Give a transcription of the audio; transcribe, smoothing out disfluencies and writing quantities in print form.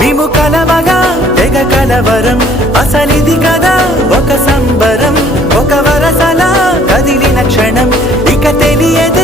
మేము కలవగా తెగ కలవరం అసలిది కదా ఒక సంబరం ఒక వరసలా కదిలిన క్షణం ఇక తెలియదు